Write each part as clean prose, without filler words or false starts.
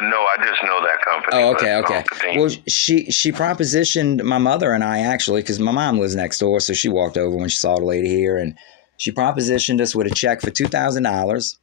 No, I just know that company. Oh, okay, okay. Well, she propositioned my mother and I, actually, because my mom lives next door, so she walked over when she saw the lady here, and she propositioned us with a check for $2,000.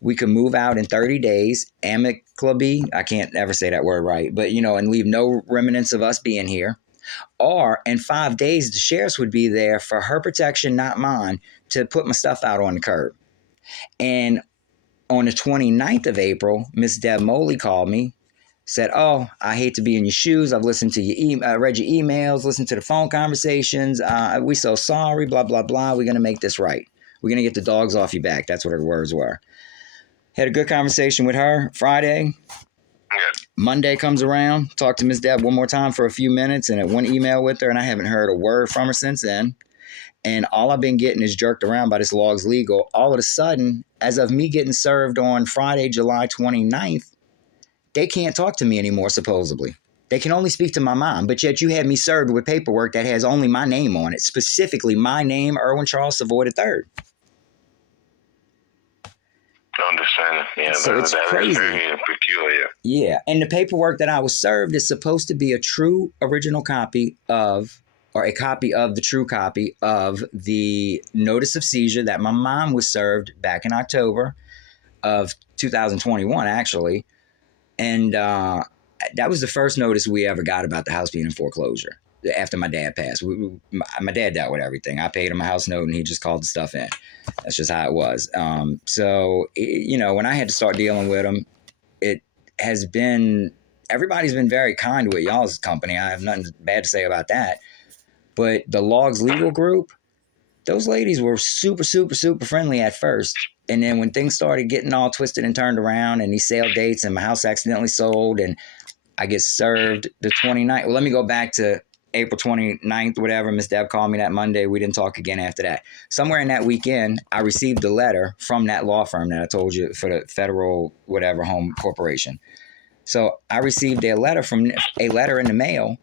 We could move out in 30 days, amicably. I can't ever say that word right, but and leave no remnants of us being here. Or in 5 days, the sheriffs would be there for her protection, not mine, to put my stuff out on the curb. And on the 29th of April, Miss Deb Moley called me, said, "Oh, I hate to be in your shoes. I've listened to your read your emails, listened to the phone conversations. We're so sorry, blah, blah, blah. We're going to make this right. We're going to get the dogs off your back." That's what her words were. Had a good conversation with her Friday. Monday comes around, talked to Miss Deb one more time for a few minutes and at one email with her, and I haven't heard a word from her since then. And all I've been getting is jerked around by this Logs Legal. All of a sudden, as of me getting served on Friday, July 29th, they can't talk to me anymore, supposedly. They can only speak to my mom, but yet you had me served with paperwork that has only my name on it, specifically my name, Erwin Charles Savoy III. I understand. Yeah, so it's crazy. Is very peculiar. Yeah, and the paperwork that I was served is supposed to be a true original copy of, or a copy of the true copy of the notice of seizure that my mom was served back in October of 2021, actually. And that was the first notice we ever got about the house being in foreclosure after my dad passed. My dad dealt with everything. I paid him a house note and he just called the stuff in. That's just how it was. When I had to start dealing with him, it has been, everybody's been very kind with y'all's company. I have nothing bad to say about that. But the Logs Legal Group, those ladies were super, super, super friendly at first. And then when things started getting all twisted and turned around and these sale dates and my house accidentally sold and I get served the 29th. Well, let me go back to April 29th, whatever. Miss Deb called me that Monday. We didn't talk again after that. Somewhere in that weekend, I received a letter from that law firm that I told you, for the Federal whatever home corporation. So I received a letter in the mail,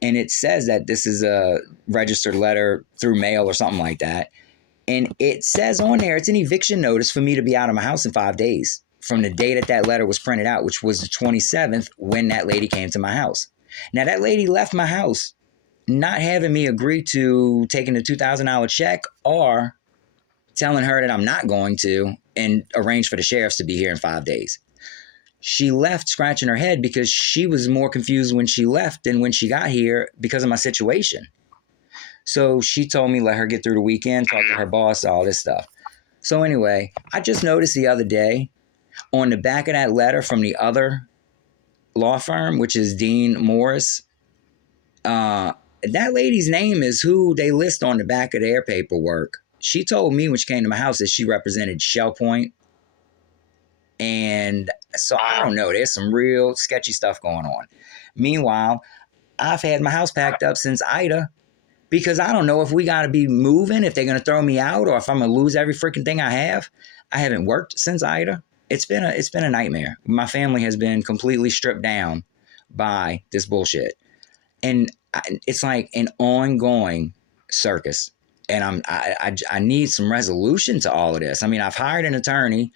and it says that this is a registered letter through mail or something like that. And it says on there, it's an eviction notice for me to be out of my house in 5 days from the day that letter was printed out, which was the 27th when that lady came to my house. Now, that lady left my house not having me agree to taking the $2,000 check or telling her that I'm not going to and arrange for the sheriffs to be here in 5 days. She left scratching her head because she was more confused when she left than when she got here because of my situation. So she told me let her get through the weekend, talk to her boss, all this stuff. So anyway, I just noticed the other day on the back of that letter from the other law firm, which is Dean Morris, that lady's name is who they list on the back of their paperwork. She told me when she came to my house that she represented Shell Point. And so I don't know. There's some real sketchy stuff going on. Meanwhile, I've had my house packed up since Ida because I don't know if we got to be moving, if they're going to throw me out, or if I'm going to lose every freaking thing I have. I haven't worked since Ida. It's been a nightmare. My family has been completely stripped down by this bullshit. And it's like an ongoing circus. And I need some resolution to all of this. I mean, I've hired an attorney.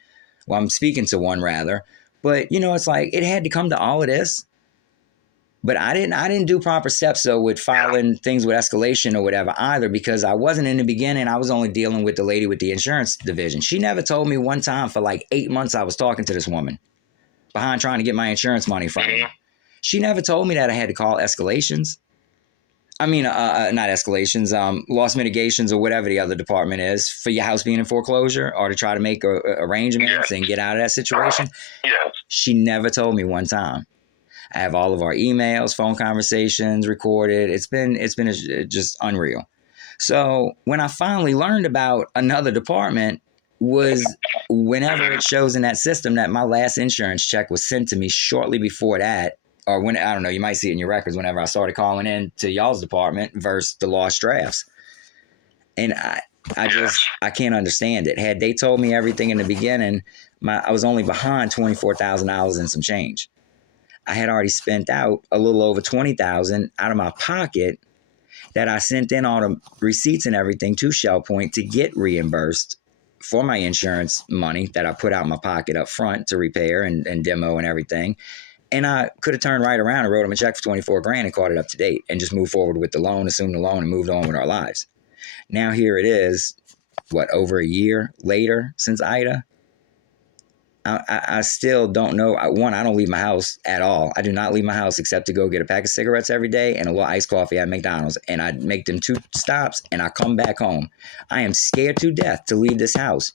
Well, I'm speaking to one rather. But, it's like it had to come to all of this. But I didn't do proper steps, though, with filing things with escalation or whatever either, because I wasn't in the beginning. I was only dealing with the lady with the insurance division. She never told me one time for like 8 months I was talking to this woman behind trying to get my insurance money from her. She never told me that I had to call escalations. I mean, not escalations, loss mitigations or whatever the other department is for your house being in foreclosure or to try to make arrangements and get out of that situation. She never told me one time. I have all of our emails, phone conversations recorded. It's been just unreal. So when I finally learned about another department was whenever it shows in that system that my last insurance check was sent to me shortly before that, or when, I don't know, you might see it in your records whenever I started calling in to y'all's department versus the lost drafts. And I can't understand it. Had they told me everything in the beginning, I was only behind $24,000 and some change. I had already spent out a little over $20,000 out of my pocket that I sent in all the receipts and everything to Shell Point to get reimbursed for my insurance money that I put out my pocket up front to repair and demo and everything. And I could have turned right around and wrote them a check for $24,000 and caught it up to date and just moved forward with the loan, assumed the loan, and moved on with our lives. Now here it is, over a year later since Ida. I still don't know. One, I don't leave my house at all. I do not leave my house except to go get a pack of cigarettes every day and a little iced coffee at McDonald's. And I make them 2 stops and I come back home. I am scared to death to leave this house,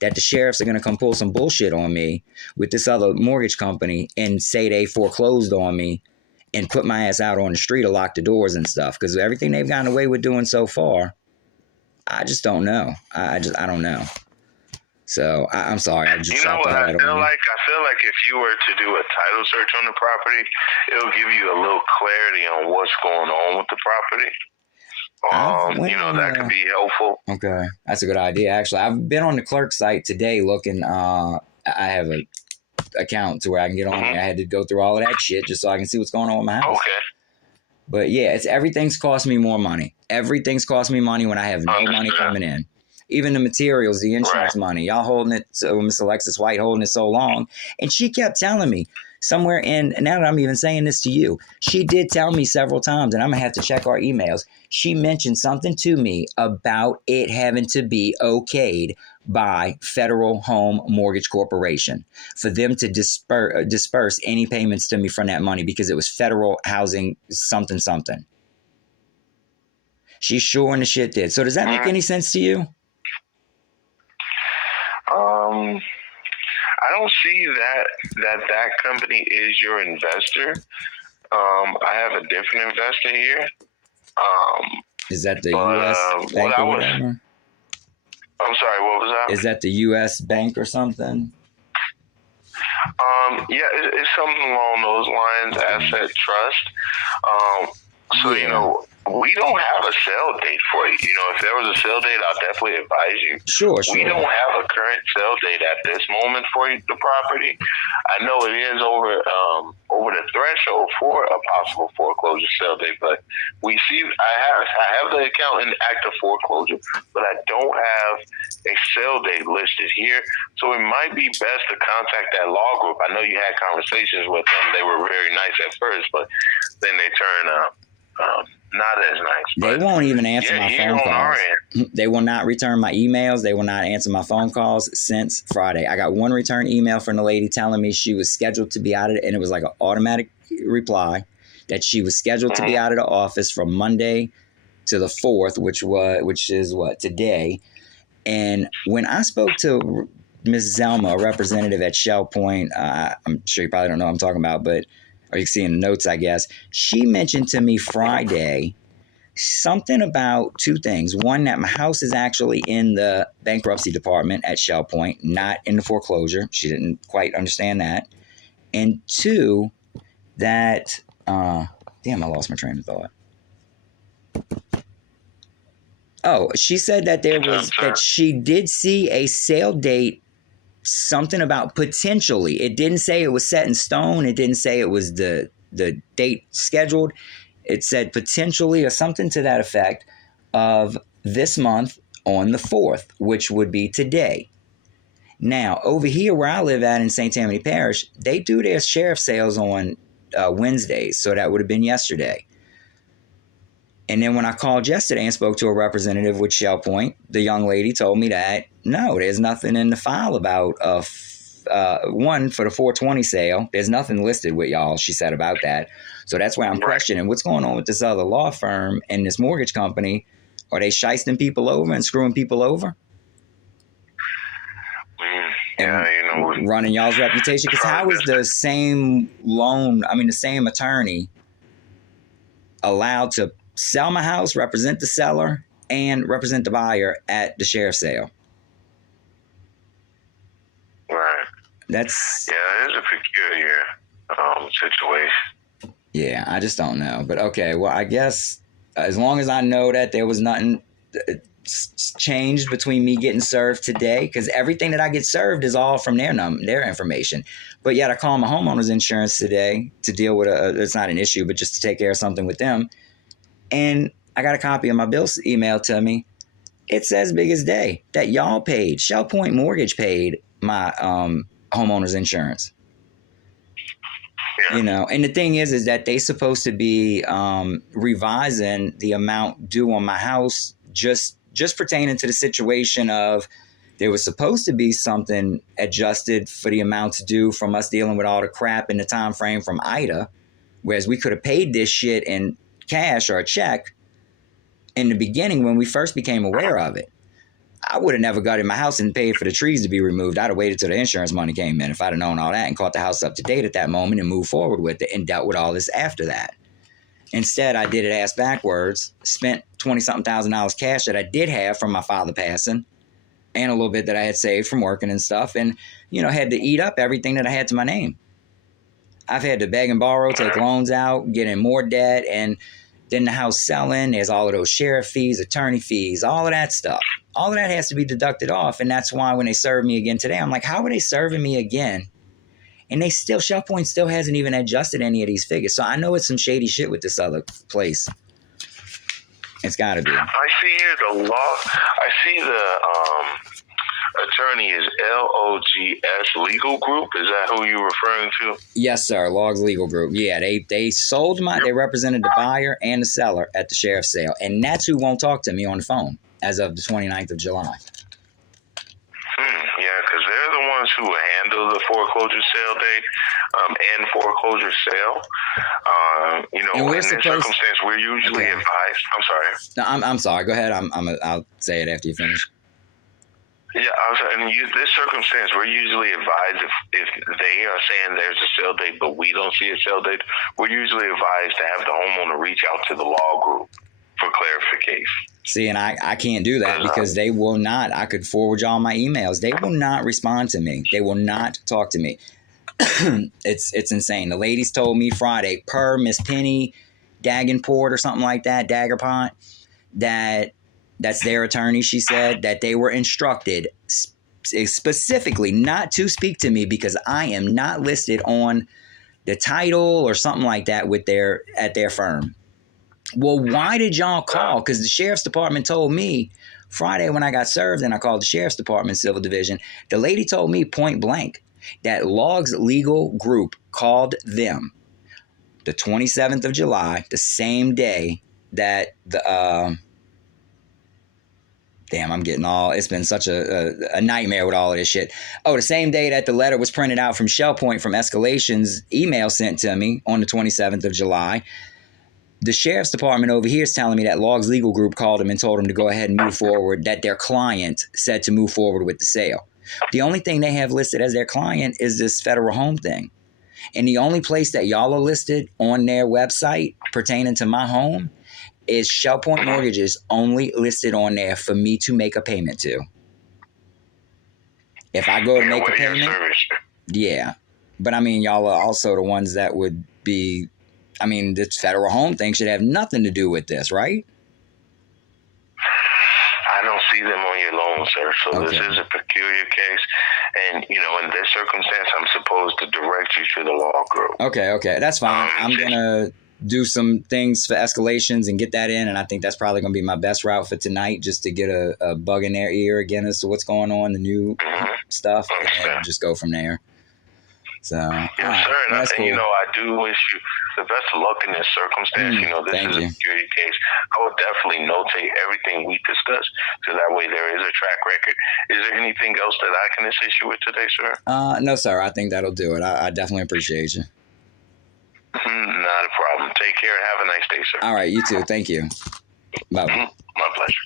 that the sheriffs are going to come pull some bullshit on me with this other mortgage company and say they foreclosed on me and put my ass out on the street or lock the doors and stuff. Because everything they've gotten away with doing so far, I just don't know. I don't know. So I'm sorry. I just dropped all that on you. I feel like if you were to do a title search on the property, it'll give you a little clarity on what's going on with the property. That could be helpful. Okay, that's a good idea. Actually, I've been on the clerk site today looking. I have a account to where I can get on there. I had to go through all of that shit just so I can see what's going on with my house. Okay. But yeah, everything's cost me more money. Everything's cost me money when I have no money coming in. Even the materials, the insurance money. Y'all holding it, so Miss Alexis White holding it so long. And she kept telling me somewhere in, now that I'm even saying this to you, she did tell me several times, and I'm going to have to check our emails. She mentioned something to me about it having to be okayed by Federal Home Mortgage Corporation for them to disperse any payments to me from that money because it was federal housing something. She sure in the shit did. So does that make any sense to you? I don't see that company is your investor. I have a different investor here. Is that the U.S. bank or whatever? I'm sorry, what was that? Is that the U.S. bank or something? Yeah, it's something along those lines, asset trust. We don't have a sale date for you. If there was a sale date, I'll definitely advise you. Sure. We don't have a current sale date at this moment for the property. I know it is over the threshold for a possible foreclosure sale date, but I have the account in active foreclosure, but I don't have a sale date listed here. So it might be best to contact that law group. I know you had conversations with them. They were very nice at first, but then they turn not as nice. They won't even answer my phone calls. They will not return my emails. They will not answer my phone calls since Friday. I got one return email from the lady telling me she was scheduled to be out of it, and it was like an automatic reply that she was scheduled to be out of the office from Monday to the 4th, which is today. And when I spoke to Ms. Zelma, a representative at Shell Point, I'm sure you probably don't know what I'm talking about, but or you can see in the notes, I guess, she mentioned to me Friday something about 2 things. One, that my house is actually in the bankruptcy department at Shell Point, not in the foreclosure. She didn't quite understand that. And 2, that, I lost my train of thought. Oh, she said that that she did see a sale date, something about potentially. It didn't say it was set in stone. It didn't say it was the date scheduled. It said potentially or something to that effect of this month on the 4th, which would be today. Now, over here where I live at in St. Tammany Parish, they do their sheriff sales on Wednesdays, so that would have been yesterday. And then when I called yesterday and spoke to a representative with Shell Point, the young lady told me that, no, there's nothing in the file about one for the 420 sale. There's nothing listed with y'all, she said about that. So that's why I'm questioning what's going on with this other law firm and this mortgage company. Are they shysting people over and screwing people over? And running y'all's reputation? Because how is the same the same attorney allowed to sell my house, represent the seller, and represent the buyer at the sheriff's sale? Right. That's... Yeah, it is a peculiar situation. Yeah, I just don't know. But okay, well, I guess as long as I know that there was nothing changed between me getting served today, because everything that I get served is all from their information. But yet I call my homeowner's insurance today to deal with it's not an issue, but just to take care of something with them. And I got a copy of my bills emailed to me. It says big as day that y'all paid. Shell Point Mortgage paid my homeowner's insurance. Yeah. You know, and the thing is that they supposed to be revising the amount due on my house just pertaining to the situation of there was supposed to be something adjusted for the amounts due from us dealing with all the crap in the time frame from Ida, whereas we could have paid this shit in cash or a check in the beginning when we first became aware of it. I would have never got in my house and paid for the trees to be removed. I'd have waited till the insurance money came in if I'd have known all that and caught the house up to date at that moment and moved forward with it and dealt with all this after that. Instead, I did it ass backwards, spent $20-something thousand cash that I did have from my father passing and a little bit that I had saved from working and stuff, and, you know, had to eat up everything that I had to my name. I've had to beg and borrow, take loans out, get in more debt, and then the house selling, there's all of those sheriff fees, attorney fees, all of that stuff. All of that has to be deducted off, and that's why when they served me again today, I'm like, how are they serving me again? And they still, Shell Point still hasn't even adjusted any of these figures. So I know it's some shady shit with this other place. It's got to be. I see here the law. I see the attorney is LOGS Legal Group. Is that who you're referring to? Yes, sir. Logs Legal Group. Yeah, they sold they represented the buyer and the seller at the sheriff's sale. And that's who won't talk to me on the phone as of the 29th of July. Yeah, because they're the ones who handle the foreclosure sale date and foreclosure sale. You know, in this circumstance, we're usually advised. I'm sorry. No, I'm sorry. Go ahead. I'll say it after you finish. Yeah, I was saying, in this circumstance, we're usually advised if they are saying there's a sale date, but we don't see a sale date, we're usually advised to have the homeowner reach out to the law group for clarification. See, and I can't do that because they will not. I could forward y'all my emails. They will not respond to me. They will not talk to me. It's insane. The ladies told me Friday, per Miss Penny Dagenport or something like that, Daggerpont, that's their attorney, she said, that they were instructed specifically not to speak to me because I am not listed on the title or something like that at their firm. Well, why did y'all call? Because the sheriff's department told me Friday when I got served and I called the sheriff's department civil division, the lady told me point blank that Logs Legal Group called them the 27th of July, the same day that the damn, I'm getting all, it's been such a nightmare with all of this shit. Oh, the same day that the letter was printed out from Shell Point from Escalation's email sent to me on the 27th of July. The sheriff's department over here is telling me that Logs Legal Group called them and told them to go ahead and move forward, that their client said to move forward with the sale. The only thing they have listed as their client is this federal home thing. And the only place that y'all are listed on their website pertaining to my home is Shell Point Mortgages only listed on there for me to make a payment to. If I go to make a payment, yeah. But I mean, y'all are also the ones that would be, I mean, this federal home thing should have nothing to do with this, right? I don't see them on your loan, sir. So This is a peculiar case. And, you know, in this circumstance, I'm supposed to direct you to the law group. Okay. That's fine. I'm going to do some things for Escalations and get that in. And I think that's probably going to be my best route for tonight, just to get a bug in their ear again as to what's going on, the new stuff, and then just go from there. So, yes, sir. And, cool. You know, I do wish you the best of luck in this circumstance. You know, this is a security case. I will definitely notate everything we discussed, so that way there is a track record. Is there anything else that I can assist you with today, sir? No, sir. I think that'll do it. I definitely appreciate you. Not a problem. Take care and have a nice day, sir. All right, you too. Thank you. Bye. My pleasure.